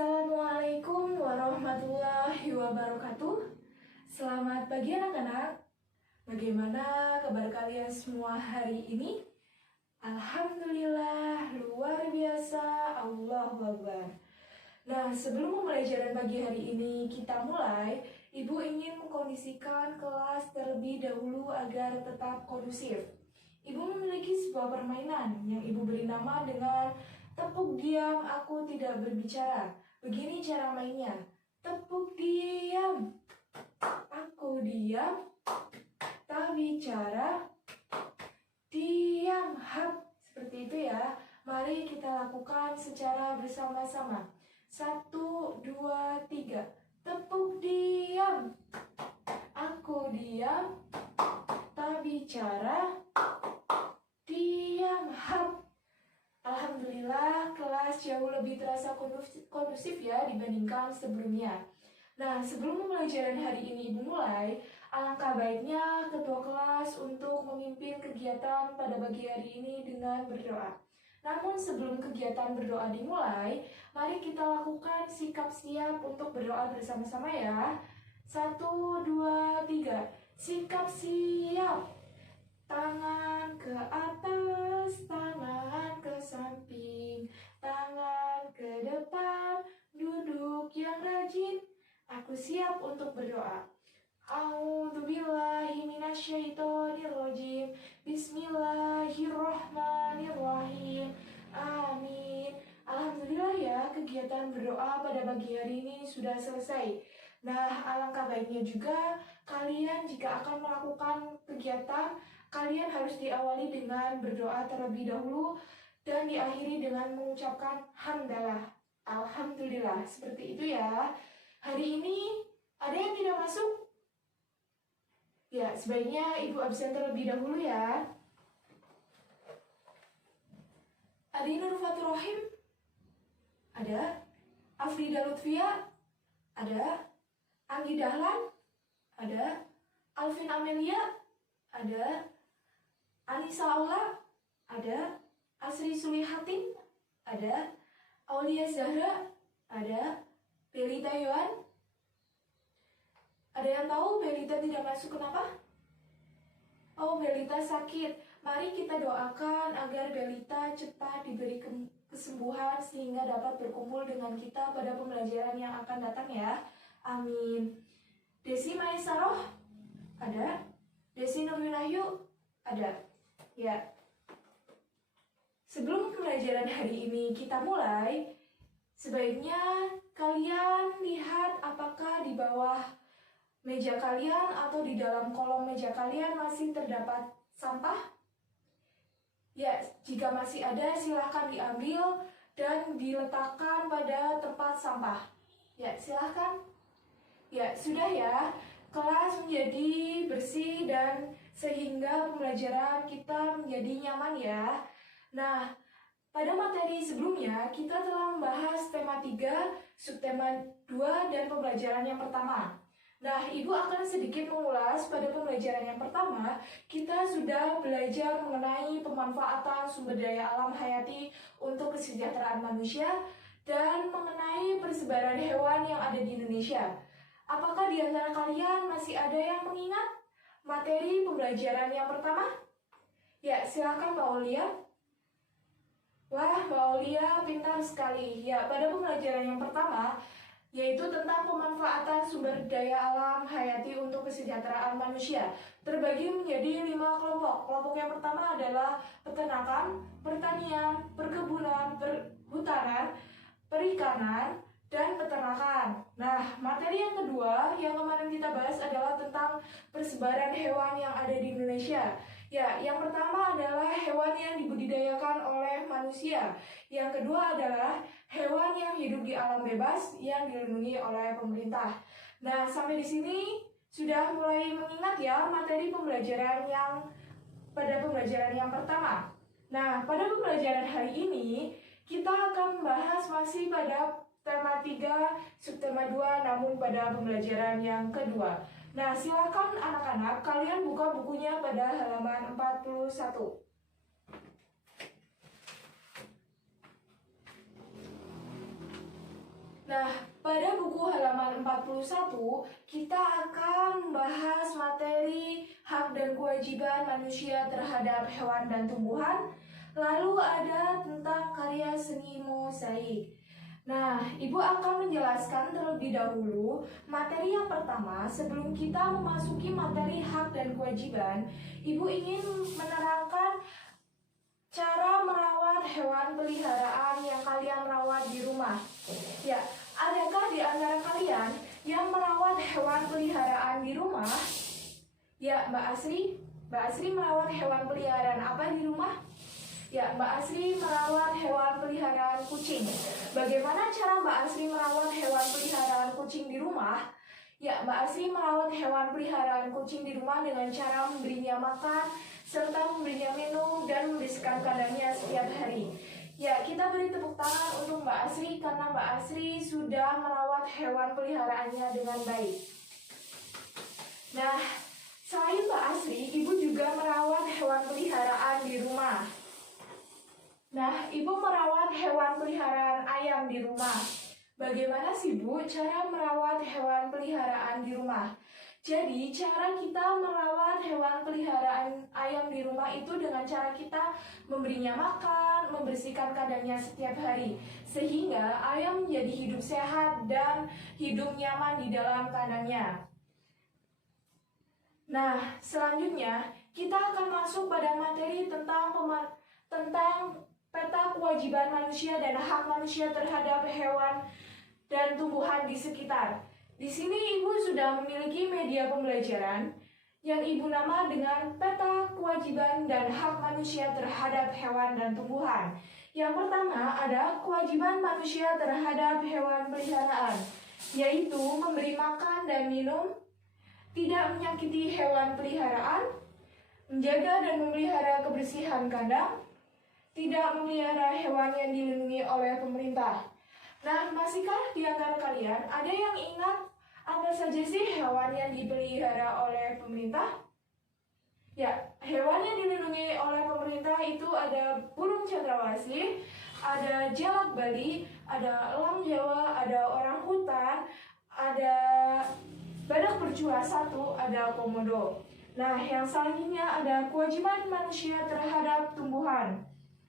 Assalamualaikum warahmatullahi wabarakatuh. Selamat pagi anak-anak. Bagaimana kabar kalian semua hari ini? Alhamdulillah, luar biasa, Allahu Akbar. Nah, sebelum pembelajaran pagi hari ini kita mulai, Ibu ingin mengkondisikan kelas terlebih dahulu agar tetap kondusif. Ibu memiliki sebuah permainan yang Ibu beri nama dengan tepuk diam, aku tidak berbicara. Begini cara mainnya. Tepuk diam, aku diam, tak bicara, diam, hap. Seperti itu ya. Mari kita lakukan secara bersama-sama. 1, 2, 3. Tepuk diam, aku diam, tak bicara, diam, hap. Alhamdulillah, kelas jauh lebih terasa kondusif ya dibandingkan sebelumnya. Nah, sebelum pembelajaran hari ini Ibu mulai, alangkah baiknya ketua kelas untuk memimpin kegiatan pada pagi hari ini dengan berdoa. Namun sebelum kegiatan berdoa dimulai, mari kita lakukan sikap siap untuk berdoa bersama-sama ya. 1, 2, 3. Sikap siap. Tangan ke atas, tangan ke samping, tangan ke depan, duduk yang rajin. Aku siap untuk berdoa. A'udzubillahi minasyaitonirrajim. Bismillahirrahmanirrahim. Amin. Alhamdulillah ya, kegiatan berdoa pada pagi hari ini sudah selesai. Nah, alangkah baiknya juga kalian jika akan melakukan kegiatan, kalian harus diawali dengan berdoa terlebih dahulu dan diakhiri dengan mengucapkan hamdalah, alhamdulillah, seperti itu ya. Hari ini ada yang tidak masuk? Ya, sebaiknya Ibu absen terlebih dahulu ya. Adi Nurfatur Rahim? Ada. Afrida Lutfia? Ada. Anggi Dahlan? Ada. Alvin Amelia? Ada. Anissa Aula? Ada. Asri Sulihatin? Ada. Aulia Zahra? Ada. Belita Yohan? Ada yang tahu Belita tidak masuk kenapa? Oh, Belita sakit. Mari kita doakan agar Belita cepat diberi kesembuhan sehingga dapat berkumpul dengan kita pada pembelajaran yang akan datang ya. Amin. Desi Maesaroh? Ada. Desi Nurwinahyu? Ada. Ya. Sebelum pembelajaran hari ini kita mulai, sebaiknya kalian lihat apakah di bawah meja kalian atau di dalam kolong meja kalian masih terdapat sampah? Ya, jika masih ada silahkan diambil dan diletakkan pada tempat sampah. Ya, silahkan. Ya, sudah ya. Kelas menjadi bersih dan sehingga pembelajaran kita menjadi nyaman ya. Nah, pada materi sebelumnya kita telah membahas tema 3, subtema 2, dan pembelajaran yang pertama. Nah, Ibu akan sedikit mengulas pada pembelajaran yang pertama, kita sudah belajar mengenai pemanfaatan sumber daya alam hayati untuk kesejahteraan manusia dan mengenai persebaran hewan yang ada di Indonesia. Apakah di antara kalian masih ada yang mengingat materi pembelajaran yang pertama? Ya, silakan Mbak Aulia. Wah, Mbak Aulia pintar sekali. Ya, pada pembelajaran yang pertama, yaitu tentang pemanfaatan sumber daya alam hayati untuk kesejahteraan manusia, terbagi menjadi 5 kelompok. Kelompok yang pertama adalah peternakan, pertanian, perkebunan, perhutanan, perikanan, dan peternakan. Nah, materi yang kedua yang kemarin kita bahas adalah tentang persebaran hewan yang ada di Indonesia. Ya, yang pertama adalah hewan yang dibudidayakan oleh manusia. Yang kedua adalah hewan yang hidup di alam bebas yang dilindungi oleh pemerintah. Nah, sampai di sini sudah mulai mengingat ya materi pembelajaran yang pada pembelajaran yang pertama. Nah, pada pembelajaran hari ini kita akan membahas masih pada tema 3, subtema 2, namun pada pembelajaran yang kedua. Nah, silakan anak-anak, kalian buka bukunya pada halaman 41. Nah, pada buku halaman 41, kita akan membahas materi hak dan kewajiban manusia terhadap hewan dan tumbuhan. Lalu ada tentang karya seni mozaik. Nah, Ibu akan menjelaskan terlebih dahulu materi yang pertama. Sebelum kita memasuki materi hak dan kewajiban, Ibu ingin menerangkan cara merawat hewan peliharaan yang kalian rawat di rumah. Ya, adakah di antara kalian yang merawat hewan peliharaan di rumah? Ya, Mbak Asri merawat hewan peliharaan apa di rumah? Ya, Mbak Asri merawat hewan peliharaan kucing. Bagaimana cara Mbak Asri merawat hewan peliharaan kucing di rumah? Ya, Mbak Asri merawat hewan peliharaan kucing di rumah dengan cara memberinya makan, serta memberinya minum dan membersihkan kandangnya setiap hari. Ya, kita beri tepuk tangan untuk Mbak Asri karena Mbak Asri sudah merawat hewan peliharaannya dengan baik. Nah, selain Mbak Asri, Ibu juga merawat hewan peliharaan di rumah. Nah, Ibu merawat hewan peliharaan ayam di rumah. Bagaimana sih Bu cara merawat hewan peliharaan di rumah? Jadi, cara kita merawat hewan peliharaan ayam di rumah itu dengan cara kita memberinya makan, membersihkan kandangnya setiap hari, sehingga ayam menjadi hidup sehat dan hidup nyaman di dalam kandangnya. Nah, selanjutnya kita akan masuk pada materi tentang peta kewajiban manusia dan hak manusia terhadap hewan dan tumbuhan di sekitar. Di sini Ibu sudah memiliki media pembelajaran yang Ibu nama dengan peta kewajiban dan hak manusia terhadap hewan dan tumbuhan. Yang pertama ada kewajiban manusia terhadap hewan peliharaan, yaitu memberi makan dan minum, tidak menyakiti hewan peliharaan, menjaga dan memelihara kebersihan kandang, tidak memelihara hewan yang dilindungi oleh pemerintah. Nah, masihkah di antara kalian ada yang ingat apa saja sih hewan yang dipelihara oleh pemerintah? Ya, hewan yang dilindungi oleh pemerintah itu ada burung cendrawasih, ada jalak Bali, ada elang Jawa, ada orang hutan, ada badak bercula satu, ada komodo. Nah, yang selanjutnya ada kewajiban manusia terhadap tumbuhan.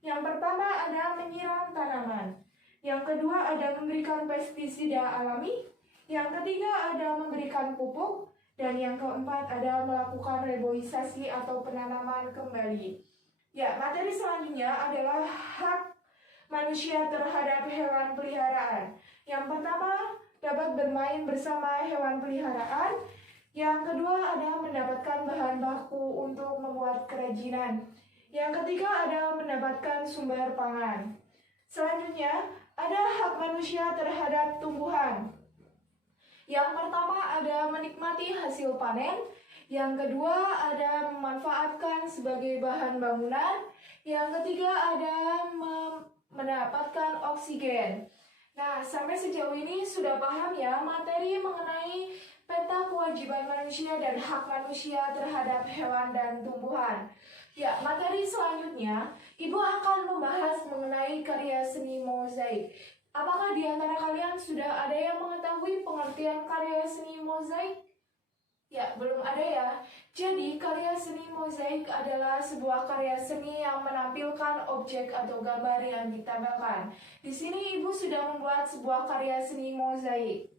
Yang pertama ada menyiram tanaman. Yang kedua ada memberikan pestisida alami. Yang ketiga ada memberikan pupuk. Dan yang keempat ada melakukan reboisasi atau penanaman kembali. Ya, materi selanjutnya adalah hak manusia terhadap hewan peliharaan. Yang pertama dapat bermain bersama hewan peliharaan. Yang kedua ada mendapatkan bahan baku untuk membuat kerajinan. Yang ketiga ada mendapatkan sumber pangan. Selanjutnya ada hak manusia terhadap tumbuhan. Yang pertama ada menikmati hasil panen. Yang kedua ada memanfaatkan sebagai bahan bangunan. Yang ketiga ada mendapatkan oksigen. Nah, sampai sejauh ini sudah paham ya materi mengenai peta kewajiban manusia dan hak manusia terhadap hewan dan tumbuhan. Ya, materi selanjutnya, Ibu akan membahas mengenai karya seni mozaik. Apakah di antara kalian sudah ada yang mengetahui pengertian karya seni mozaik? Ya, belum ada ya. Jadi, karya seni mozaik adalah sebuah karya seni yang menampilkan objek atau gambar yang ditempelkan. Di sini Ibu sudah membuat sebuah karya seni mozaik.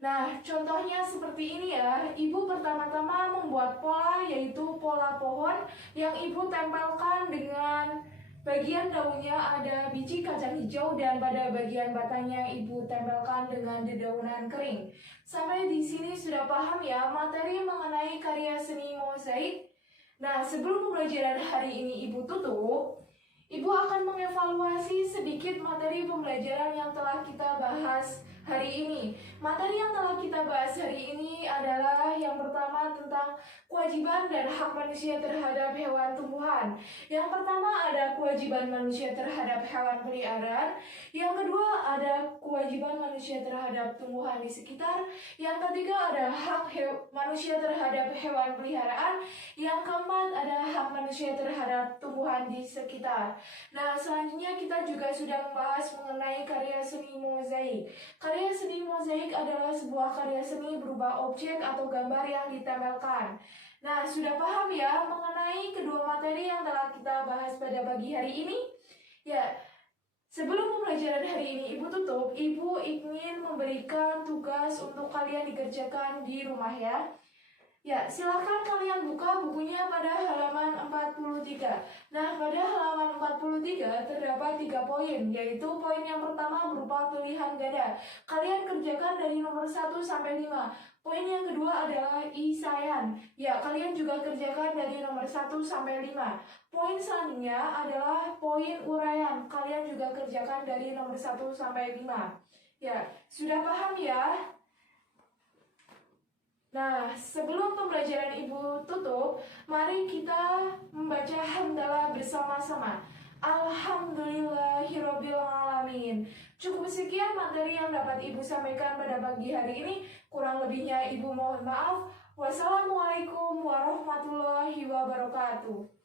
Nah, contohnya seperti ini ya. Ibu pertama-tama membuat pola, yaitu pola pohon yang Ibu tempelkan dengan bagian daunnya ada biji kacang hijau dan pada bagian batangnya Ibu tempelkan dengan dedaunan kering. Sampai di sini sudah paham ya materi mengenai karya seni mozaik. Nah, sebelum pembelajaran hari ini Ibu tutup, Ibu akan mengevaluasi sedikit materi pembelajaran yang telah kita bahas hari ini. Materi yang telah kita bahas hari ini adalah yang yang pertama tentang kewajiban dan hak manusia terhadap hewan tumbuhan. Yang pertama ada kewajiban manusia terhadap hewan peliharaan. Yang kedua ada kewajiban manusia terhadap tumbuhan di sekitar. Yang ketiga ada hak manusia terhadap hewan peliharaan. Yang keempat ada hak manusia terhadap tumbuhan di sekitar. Nah, selanjutnya kita juga sudah membahas mengenai karya seni mozaik. Karya seni mozaik adalah sebuah karya seni berupa objek atau gambar yang ditempelkan. Nah, sudah paham ya mengenai kedua materi yang telah kita bahas pada pagi hari ini? Ya, sebelum pembelajaran hari ini Ibu tutup, Ibu ingin memberikan tugas untuk kalian dikerjakan di rumah ya. Ya, silakan kalian buka bukunya pada halaman 43. Nah, pada halaman 43 terdapat 3 poin, yaitu poin yang pertama berupa pilihan ganda. Kalian kerjakan dari nomor 1 sampai 5. Poin yang kedua adalah isayan. Ya, kalian juga kerjakan dari nomor 1 sampai 5. Poin selanjutnya adalah poin uraian. Kalian juga kerjakan dari nomor 1 sampai 5. Ya, sudah paham ya? Nah, sebelum pembelajaran Ibu tutup, mari kita membaca hamdalah bersama-sama. Alhamdulillahirobbilalamin. Cukup sekian materi yang dapat Ibu sampaikan pada pagi hari ini. Kurang lebihnya Ibu mohon maaf. Wassalamualaikum warahmatullahi wabarakatuh.